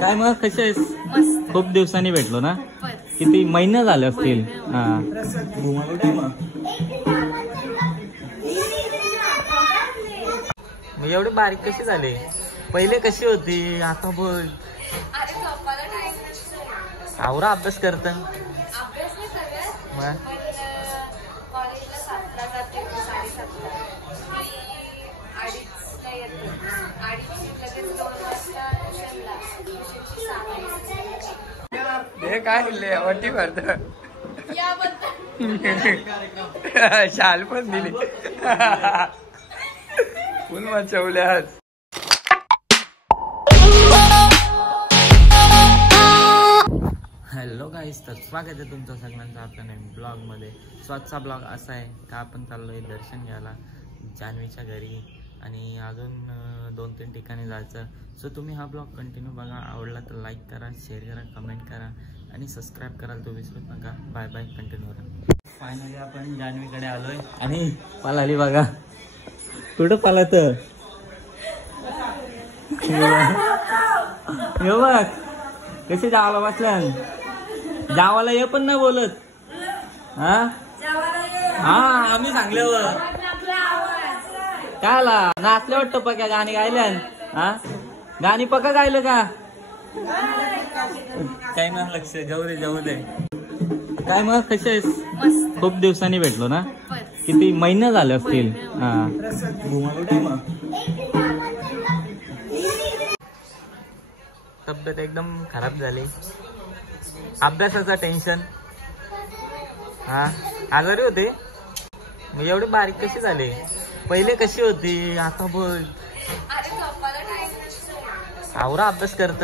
काय मग कसे आहेस? मस्त. खूप दिवसांनी भेटलो ना. किती महिने झाले असतील. हा मग एवढी बारीक कशी झाली? पहिले कशी होती आता बघ. आवरा अभ्यास करत हे काय लेवटी भरत शाल पण दिली फुल मचवल्यात. हॅलो गाईस, तर स्वागत आहे तुमचं सगळ्यांचं आपल्या नवीन ब्लॉगमध्ये. स्वतःचा ब्लॉग असा आहे का आपण चाललोय दर्शन घ्यायला जान्हवीच्या घरी आणि अजून 2-3 ठिकाणी जायचं. सो तुम्ही हा ब्लॉग कंटिन्यू बघा. आवडला तर लाईक करा, शेअर करा, कमेंट करा आणि सबस्क्राईब करायला तो विसरूच नका. बाय बाय, कंटिन्यू करा. फायनली आपण जान्हवीकडे आलोय आणि पळाली बघा. कुठं पालात यो बघ कशी जावाला बसल्या. जावाला हे पण नाही बोलत. हा आम्ही सांगल्यावर काय आला नाचले वाटतं पक्या गाणी गायल्या. हा गाणी पक्का गायलं का काय ना लक्ष जाऊ दे जाऊ दे. काय मग कसे आहेस? मस्त. खूप दिवसांनी भेटलो ना. किती महिने झाले असतील. हा तब्येत एकदम खराब झाली. अभ्यासाचं टेन्शन. हा आजारी होते. मग एवढी बारीक कशी झाली? पहिले कशी होती आता बघ. आवरा अभ्यास करत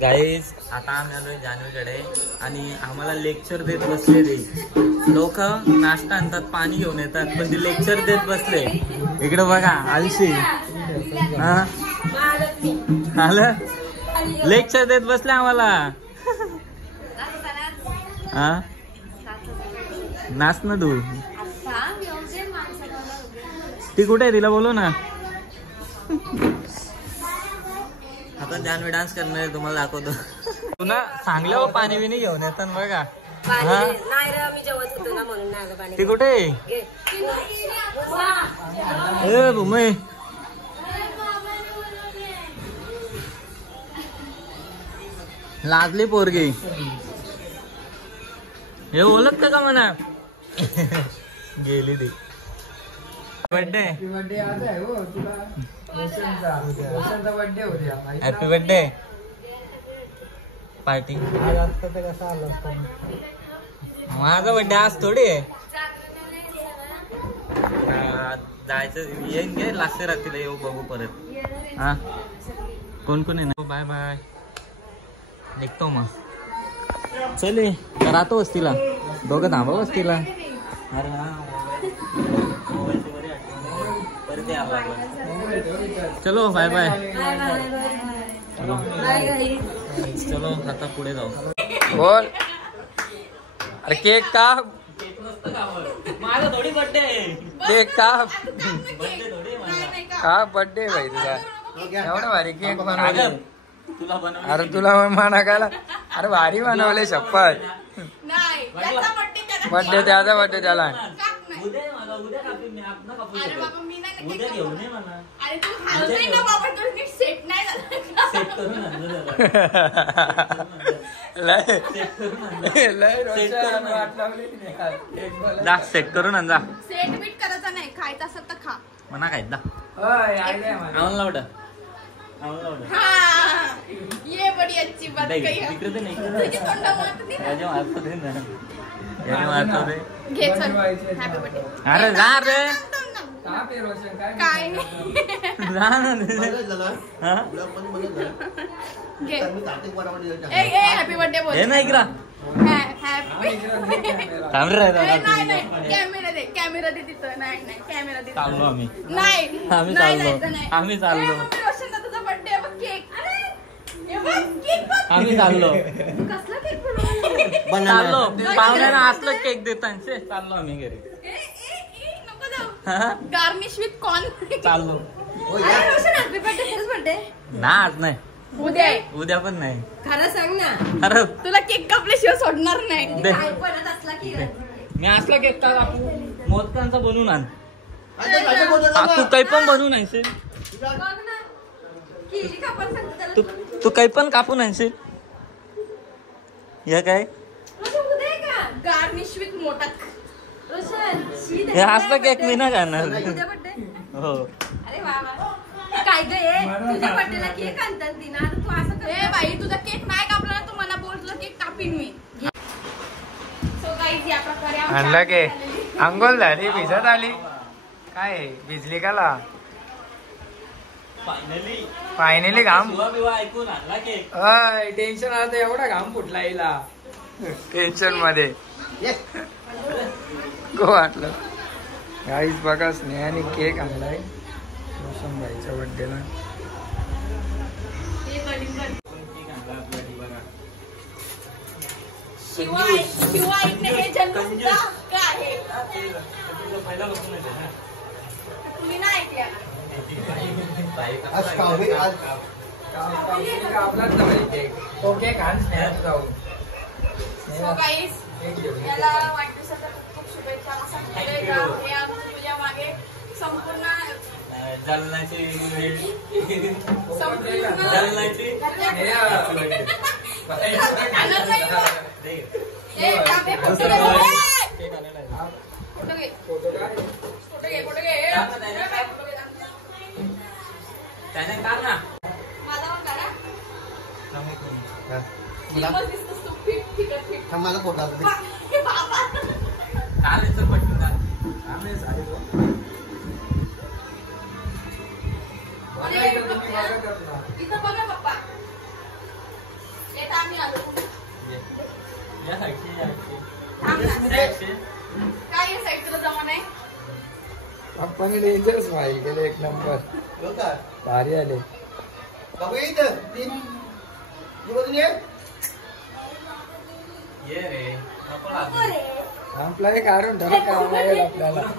गाईस. आता आम्ही आलोय जान्हवीकडे आणि आम्हाला लेक्चर देत बसले रे लोक. नाश्ता आणतात, पाणी घेऊन येतात, पण ते लेक्चर देत बसले. इकडे बघा आलशी. हा आलं लेक्चर देत बसले आम्हाला. हा नाच ना तू. ती कुठे आहे? तिला बोलव ना. आता जान्हवी डान्स करणार आहे, तुम्हाला दाखवतो. तुला सांगल्यावर पाणी बिनी घेऊन येतात बघा. ती कुठे? ए भूमी लाजली पोरगी. हे ओळखत का म्हणा. गेली ती. Birthday happy birthday party. माझा बर्थडे आज थोडी आहे. जायचं येईन घे लागते रात्रीला. येऊ बघू परत. हा कोण कोण आहे ना. बाय बाय निघतो मग. चले राहतो वस्तीला. दोघं थांबा वस्तीला. अरे हा परत यावं लागलं. चलो बाय बाय. चलो चलो आता पुढे जाऊ. बोल. अरे केक काप. माझा थोडी बर्थडे आहे. केक काप. बर्थडे थोडी माझा. का बर्थडे भाई तुझा. एवढं भारी केक बनवले. तुला बनव. अरे तुला म्हणा काला. अरे भारी बनवले शपथ. बर्थडे त्याचा बर्थडे त्याला. उद्या मला उद्या कापू मी. आपण कापू उद्या घेऊन ये मला. सेट करून जा. सेट करून आण जा. सेट बीट करायचं नाही. खायचं असं तर खा. म्हणा काय दा. आम्हाला लावड ये बडी अच्छी बात कही है. तिकडे नाही तुझी तोंड मारते याच्या मारतो दे ना. याने मारतो दे. घे चल. Happy birthday. अरे जा रे. काय जा ना. घे. ए हॅपी बर्थडे बोल. हे नाही इकडं. हॅपी थांब रे. नाही नाही कॅमेरा दे. कॅमेरा दे तिथं. नाही नाही कॅमेरा दे. चाललो आम्ही. नाही आम्ही चाललो. आम्ही चाललो. रोशन तुझा बर्थडे बघ. केक हे बघ, केक बघ. आम्ही चाललो कसला केक बनवला? चाललो पाहुण्यानं असलं केक देतांचे चाललो आम्ही घरी नको जाऊ. हा? Garnish with corn. चाललो अरे रोशन हॅपी बर्थडे खरंच बर्थडे ना आज नाही उद्या आहे. उद्या पण नाही खरं सांग ना अरे तुला केक कापल्याशिवाय सोडणार नाही. दे. काय बनत असला की मी असला केक का कापू मोदकांचा बनवून आण बघ तू काही पण बनवून आणशील ना केली कापायला सांगते त्याला. तू काही पण कापून आणशील हे काय रोशन उद्या आहे का गार्निश विथ मोदक. रोशन शी हे असला केक मी नाही खाणार उद्या बर्थडे. हो अरे वा वा काय ग हे तुझ्या बर्थडेला केक आणतात दिना आता तू असं कर. ए बाई तुझा केक नाही कापला ना तू मला बोललं केक कापीन मी. सो गाईज या प्रकारे आमची आणला आरती के झालेली. अंघोळ झाली भिजत आली काय भिजली का ला फायनली घाम ऐकून आणला केक टेन्शन आलं एवढा घाम फुटला हिला टेन्शन मध्ये को वाटलं गाईस बघा स्नेहाने केक आणलाय रोशनबाईच्या बर्थडेला. हे कलिंगड. शिवाय शिवायने हे जन्मसिद्ध हक्क आहे. तुम्ही नाही ऐकल्या. तो केक आण स्नेहात जाऊन सो गाईज याला वाढदिवसाच्या खूप शुभेच्छा. असा हे आमचं तुझ्या मागे संपूर्ण जालनाची संपूर्ण जालनाची ए कामे फोटो घे फोटो घे फोटो घे फोटो घे त्याने काढ ना माझा पण काढा. मस्त दिसतोस तू फिट फिट फिट. मला फोटा हे बाबा काढायचं पटकन काढ. अरे इथं बघा पप्पा. येत आम्ही आलो. या साईडची थांब ना. काय या साईड तुला जमा नाही. आपण डेंजर स्माईल केलं एक नंबर भारी आले. बाबू इथं तीन ये ये रे नको लागू. संपलाय काढून ठेवा काम आहे आपल्याला हे पण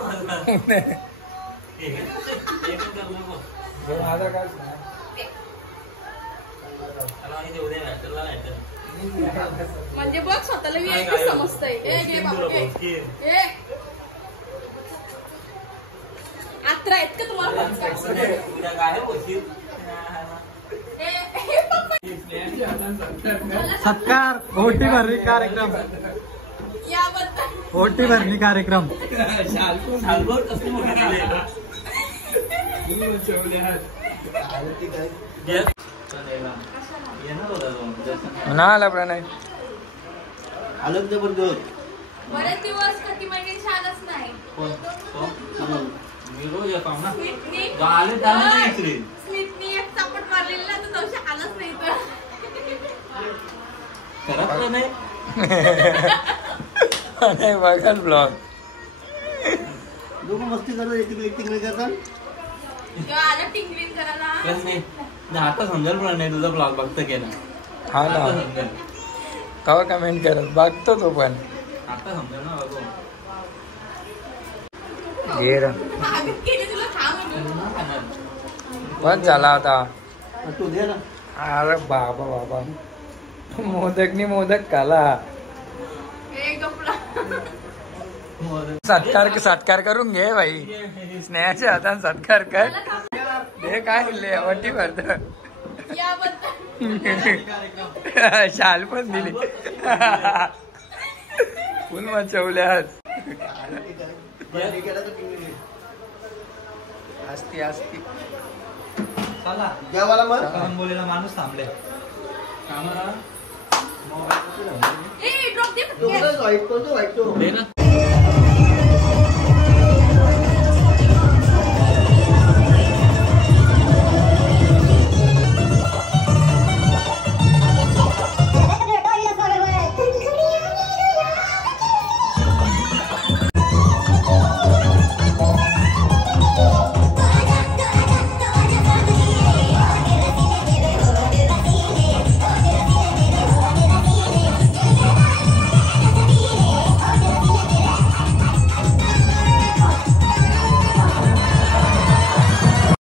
कर नको. हे माझा काय त्याला आणि देऊ दे ना, त्याला नाही तर. म्हणजे बघ स्वतःला VIP समजतंय. ए घे बाबा घे. ए आत्रा आहेत का तुम्हाला उद्या काय होतील सत्कार ओटी भरणी कार्यक्रम याबद्दल ओटी भरणी कार्यक्रम सांगोर कसं मोठं झालंय. येणार होता तो दर्शन. ना आला प्रणय आलं जबरदस्त बरेच दिवस कधी म्हणजे छानच नाही. कोण? तो? मी रोज येतो ना. स्मितनी आले त्याला नाही इकडे. स्मितनी एक चापट मारलेला तर तवशी आलंच नाही तर. खरंच तर नाही. आणि बघाल ब्लॉग लोक मस्ती करतात एक तिकडे करतात. किंवा आलं टिंगलिंग करायला. खरंच नाही. नाही, आता समजेल पण नाही तुझा ब्लॉग बघता केला. हा आता ना समजेल. कवा कमेंट करत बघतो तो पण आता समजेल ना बाबू. घे र मागत केली तुला खा म्हणून. बस झाला आता. तू दे ना अरे बाबा बाबा मोदकनी मोदक खाला. ए गपला. सत्कार करून घे भाई. स्नेहाच्या हाताने सत्कार कर. हे काय लेवटी भरत याबद्दल शाल पण दिली फुल मचवल्यास असती असती. चला जेवायला मग बोलेला माणूस थांबले. कामाला ए ड्रॉप दे. दोघंच वाईट करतो वाईट तो दे ना.